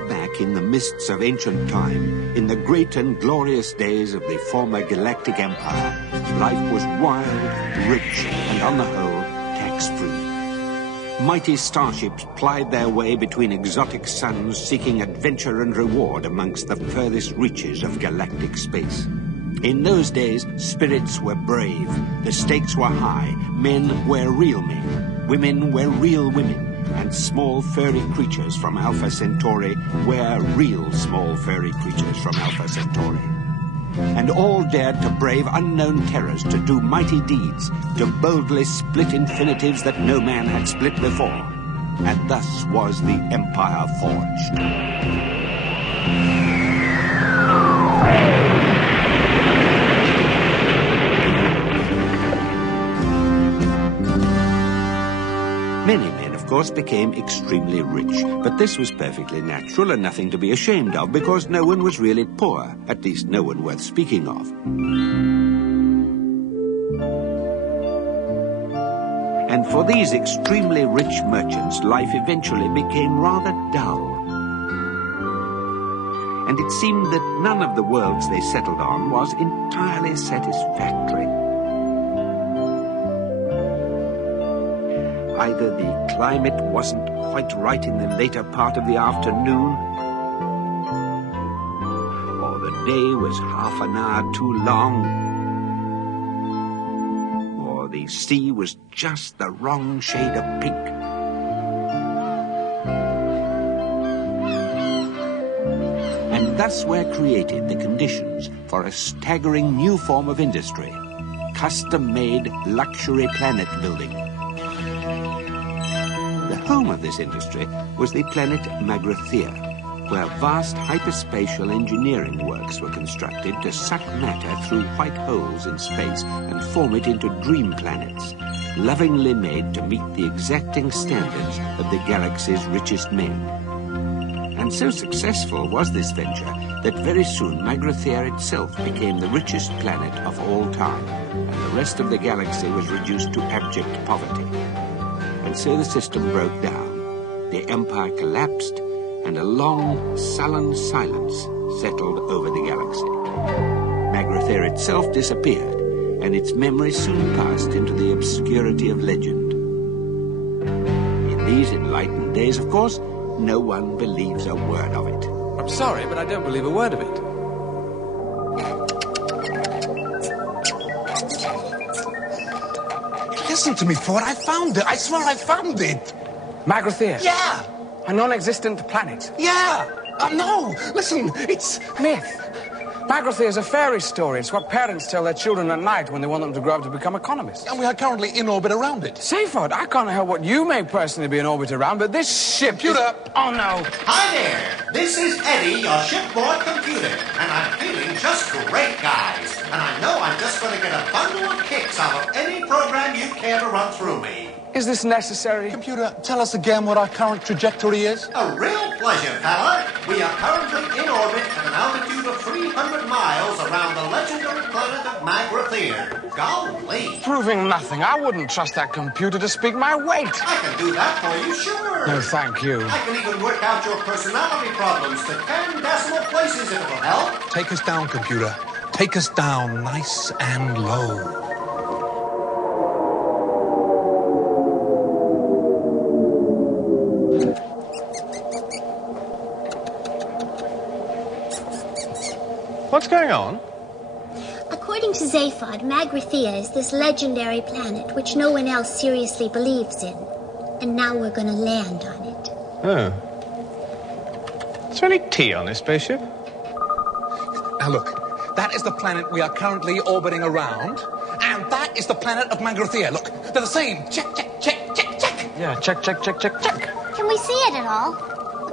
far back in the mists of ancient time, in the great and glorious days of the former galactic empire, life was wild, rich, and on the whole, tax-free. Mighty starships plied their way between exotic suns, seeking adventure and reward amongst the furthest reaches of galactic space. In those days, spirits were brave, the stakes were high, men were real men, women were real women, and small furry creatures from Alpha Centauri were real small furry creatures from Alpha Centauri. And all dared to brave unknown terrors, to do mighty deeds, to boldly split infinitives that no man had split before. And thus was the Empire forged. Many men, of course, became extremely rich, but this was perfectly natural and nothing to be ashamed of, because no one was really poor, at least no one worth speaking of. And for these extremely rich merchants, life eventually became rather dull. And it seemed that none of the worlds they settled on was entirely satisfactory. Either the climate wasn't quite right in the later part of the afternoon, or the day was half an hour too long, or the sea was just the wrong shade of pink. And thus were created the conditions for a staggering new form of industry, custom-made luxury planet building. The home of this industry was the planet Magrathea, where vast hyperspatial engineering works were constructed to suck matter through white holes in space and form it into dream planets, lovingly made to meet the exacting standards of the galaxy's richest men. And so successful was this venture that very soon Magrathea itself became the richest planet of all time, and the rest of the galaxy was reduced to abject poverty. And so the system broke down, the empire collapsed, and a long, sullen silence settled over the galaxy. Magrathea itself disappeared, and its memory soon passed into the obscurity of legend. In these enlightened days, of course, no one believes a word of it. I'm sorry, but I don't believe a word of it. Listen to me, Ford. I found it. I swear I found it. Magrathea? Yeah. A non-existent planet? Yeah. No. Listen, it's... Myth. Magrathea is a fairy story. It's what parents tell their children at night when they want them to grow up to become economists. And we are currently in orbit around it. Sayford, I can't help what you may personally be in orbit around, but this ship... Computer! Oh, no. Hi there. This is Eddie, your shipboard computer. And I'm feeling just great, guys. And I know I'm just going to get a bundle of kicks out of any program you care to run through me. Is this necessary? Computer, tell us again what our current trajectory is. A real pleasure, fella. We are currently in orbit at an altitude of 300 miles around the legendary planet of Magrathea. Golly. Proving nothing. I wouldn't trust that computer to speak my weight. I can do that for you, sure. No, thank you. I can even work out your personality problems to 10 decimal places if it'll help. Take us down, computer. Take us down nice and low. What's going on? According to Zaphod, Magrathea is this legendary planet which no one else seriously believes in. And now we're going to land on it. Oh. Is there any tea on this spaceship? Now look, that is the planet we are currently orbiting around, and that is the planet of Magrathea. Look, they're the same. Check, check, check, check, check. Yeah, check, check, check, check, check. Can we see it at all?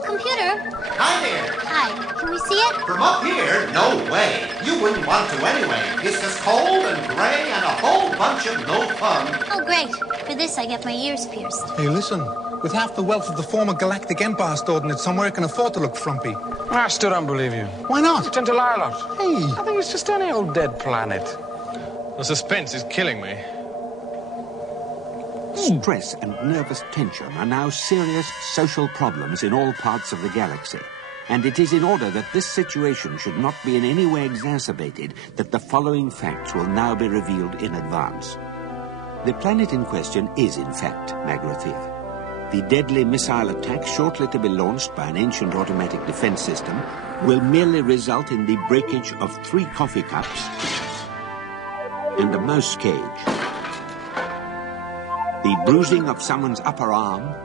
Computer? Hi there. Hi, can we see it? From up here, no way. You wouldn't want to anyway. It's just cold and gray and a whole bunch of no fun. Oh, great. For this, I get my ears pierced. Hey, listen. With half the wealth of the former Galactic Empire stored in it somewhere, it can afford to look frumpy. I still don't believe you. Why not? You tend to lie a lot. Hey. I think it's just any old dead planet. The suspense is killing me. Stress and nervous tension are now serious social problems in all parts of the galaxy. And it is in order that this situation should not be in any way exacerbated that the following facts will now be revealed in advance. The planet in question is, in fact, Magrathea. The deadly missile attack, shortly to be launched by an ancient automatic defense system, will merely result in the breakage of 3 coffee cups and a mouse cage, the bruising of someone's upper arm,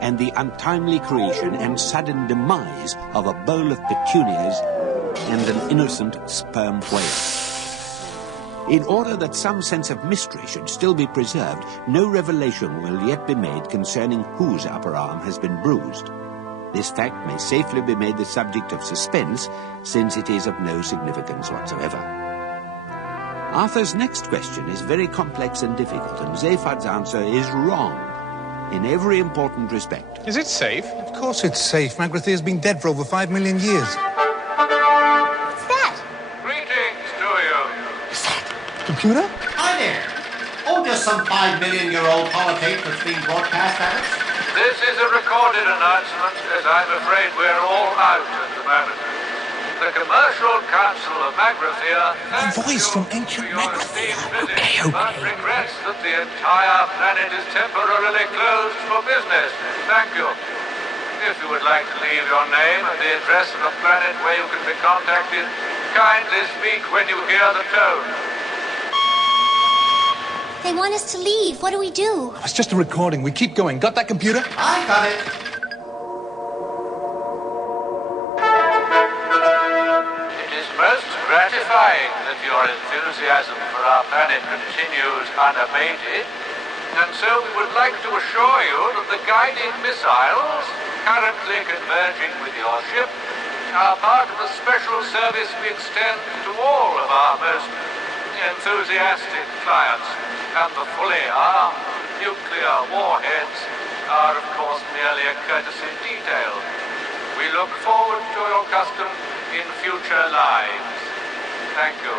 and the untimely creation and sudden demise of a bowl of petunias and an innocent sperm whale. In order that some sense of mystery should still be preserved, no revelation will yet be made concerning whose upper arm has been bruised. This fact may safely be made the subject of suspense, since it is of no significance whatsoever. Arthur's next question is very complex and difficult, and Zaphod's answer is wrong in every important respect. Is it safe? Of course it's safe. Magrathea's been dead for over 5 million years. What's that? Greetings to you. Computer? Hi there. Oh, just some 5 million-year-old holotape that's being broadcast at us. This is a recorded announcement, as I'm afraid we're all out at the moment. The Commercial Council of Magrathea thanks voice you from ancient for your Magrathea. esteemed visit, Okay. but regrets that the entire planet is temporarily closed for business. Thank you. If you would like to leave your name and the address of the planet where you can be contacted, kindly speak when you hear the tone. They want us to leave. What do we do? It's just a recording. We keep going. Got that, computer? I got it. It is most gratifying that your enthusiasm for our planet continues unabated, and so we would like to assure you that the guiding missiles currently converging with your ship are part of a special service we extend to all of our most enthusiastic clients, and the fully armed nuclear warheads are, of course, merely a courtesy detail. We look forward to your custom in future lives. Thank you.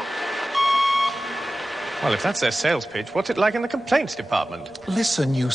Well, if that's their sales pitch, what's it like in the complaints department? Listen, you